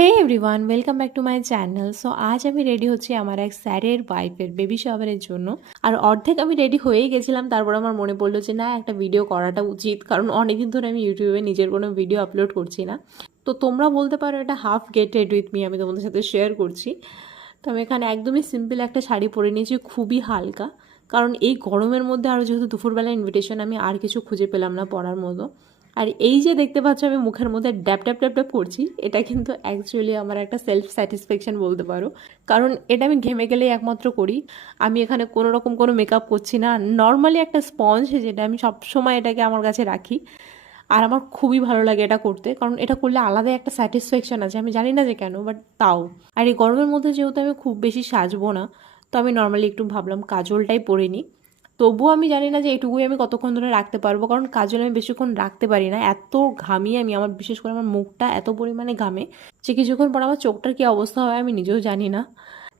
Hey everyone, welcome back to my channel. So আজ আমি ready হচ্ছি আমার এক স্যারের ওয়াইফের বেবি শাওয়ারের জন্য। আর অর্ধেক আমি রেডি হয়েই গেছিলাম, তারপর আমার মনে পড়লো যে না, একটা ভিডিও করাটা উচিত, কারণ অনেকদিন ধরে আমি ইউটিউবে নিজের কোনো ভিডিও আপলোড করছি না। তো তোমরা বলতে পারো এটা half get ready with me, আমি তোমাদের সাথে শেয়ার করছি। তো আমি এখানে একদমই সিম্পল একটা শাড়ি পরে নিয়েছি, খুবই হালকা, কারণ এই গরমের মধ্যে আরও যেহেতু দুপুরবেলা ইনভিটেশন, আমি আর কিছু খুঁজে পেলাম না পরার মতো। আর এই যে দেখতে পাচ্ছ আমি মুখের মধ্যে ড্যাপ ড্যাপ ড্যাপ ড্যাপ করছি, এটা কিন্তু অ্যাকচুয়ালি আমার একটা সেলফ স্যাটিসফ্যাকশন বলতে পারো, কারণ এটা আমি ঘেমে গেলেই একমাত্র করি। আমি এখানে কোনো রকম কোনো মেকআপ করছি না, নর্মালি একটা স্পঞ্জ, যেটা আমি সবসময় এটাকে আমার কাছে রাখি। আর আমার খুবই ভালো লাগে এটা করতে, কারণ এটা করলে আলাদা একটা স্যাটিসফ্যাকশন আছে, আমি জানি না যে কেন, বাট তাও। আর এই গরমের মধ্যে যেহেতু আমি খুব বেশি সাজবো না, তো আমি নর্মালি একটু ভাবলাম কাজলটাই পরে নিই। তবুও আমি জানি না যে এটুকুই আমি কতক্ষণ ধরে রাখতে পারবো, কারণ কাজল আমি বেশিক্ষণ রাখতে পারি না, এত ঘামি আমি, আমার বিশেষ করে আমার মুখটা এত পরিমাণে ঘামে যে কিছুক্ষণ পর আমার চোখটার কী অবস্থা হবে আমি নিজেও জানি না।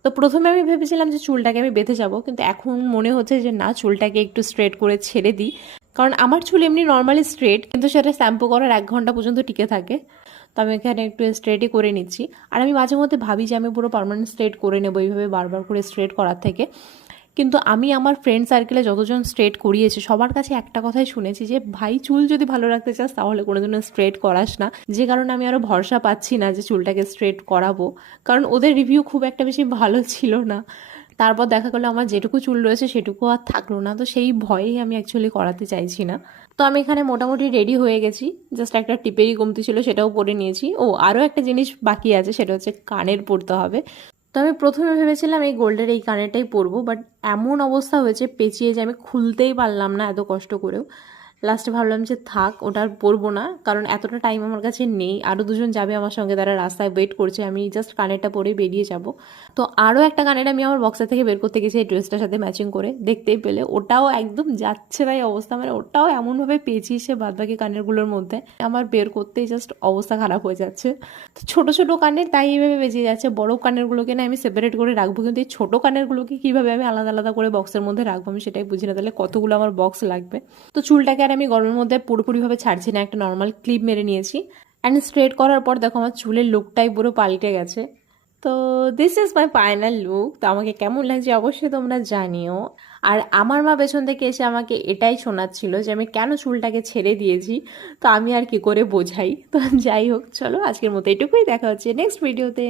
তো প্রথমে আমি ভেবেছিলাম যে চুলটাকে আমি বেঁধে যাব, কিন্তু এখন মনে হচ্ছে যে না, চুলটাকে একটু স্ট্রেট করে ছেড়ে দিই, কারণ আমার চুল এমনি নর্মালি স্ট্রেট, কিন্তু সেটা শ্যাম্পু করার 1 ঘন্টা পর্যন্ত টিকে থাকে। তো আমি এখানে একটু স্ট্রেটই করে নিচ্ছি। আর আমি মাঝে মধ্যে ভাবি যে আমি পুরো পার্মানেন্ট স্ট্রেট করে নেবো এইভাবে বারবার করে স্ট্রেট করার থেকে। কিন্তু আমি আমার ফ্রেন্ড সার্কেলে যতজন স্ট্রেট করিয়েছে সবার কাছে একটা কথাই শুনেছি যে ভাই, চুল যদি ভালো রাখতে চাস তাহলে কোনোদিনও স্ট্রেট করাস না। যে কারণে আমি আরও ভরসা পাচ্ছি না যে চুলটাকে স্ট্রেট করাবো, কারণ ওদের রিভিউ খুব একটা বেশি ভালো ছিল না। তারপর দেখা গেলো আমার যেটুকু চুল রয়েছে সেটুকু আর থাকলো না, তো সেই ভয়েই আমি অ্যাকচুয়ালি করাতে চাইছি না। তো আমি এখানে মোটামুটি রেডি হয়ে গেছি, জাস্ট একটা টিপেরই কমতি ছিল, সেটাও পরে নিয়েছি। ও আরও একটা জিনিস বাকি আছে, সেটা হচ্ছে কানের পরতে হবে। তো আমি প্রথমে ভেবেছিলাম এই গোল্ডের এই কানেরটাই পরবো, বাট এমন অবস্থা হয়েছে পেঁচিয়ে যে আমি খুলতেই পারলাম না এত কষ্ট করেও। লাস্টে ভাবলাম যে থাক, ওটা আর পরবো না, কারণ এতটা টাইম আমার কাছে নেই। আরও দুজন যাবে আমার সঙ্গে, তারা রাস্তায় ওয়েট করছে, আমি জাস্ট কানেরটা পরেই বেরিয়ে যাব। তো আরও একটা কানের আমি আমার বক্সের থেকে বের করতে গেছি এই ড্রেসটার সাথে ম্যাচিং করে, দেখতেই পেলে ওটাও একদম যাচ্ছে তাই অবস্থা, মানে ওটাও এমনভাবে পেঁচিয়েছে বাদবাকি কানেরগুলোর মধ্যে, আমার বের করতেই জাস্ট অবস্থা খারাপ হয়ে যাচ্ছে। তো ছোটো ছোটো কানের তাই এইভাবে বেঁচে যাচ্ছে, বড় কানেরগুলোকে না আমি সেপারেট করে রাখবো, কিন্তু এই ছোটো কানেরগুলোকে কীভাবে আমি আলাদা আলাদা করে বক্সের মধ্যে রাখবো আমি সেটাই বুঝি না, তাহলে কতগুলো আমার বক্স লাগবে। তো চুলটাকে আর আমি গরমের মধ্যে পুরোপুরিভাবে ছাড়ছি না, একটা নর্মাল ক্লিপ মেরে নিয়েছি। অ্যান্ড স্ট্রেট করার পর দেখো আমার চুলের লুকটাই পুরো পাল্টে গেছে। তো this is my final look. তো আমাকে কেমন লাগছে অবশ্যই তোমরা জানিও। আর আমার মা পেছন থেকে এসে আমাকে এটাই শোনাচ্ছিল যে আমি কেন চুলটাকে ছেড়ে দিয়েছি, তো আমি আর কি করে বোঝাই। তো যাই হোক, চলো আজকের মতো এটুকুই, দেখা হচ্ছে নেক্সট ভিডিওতে।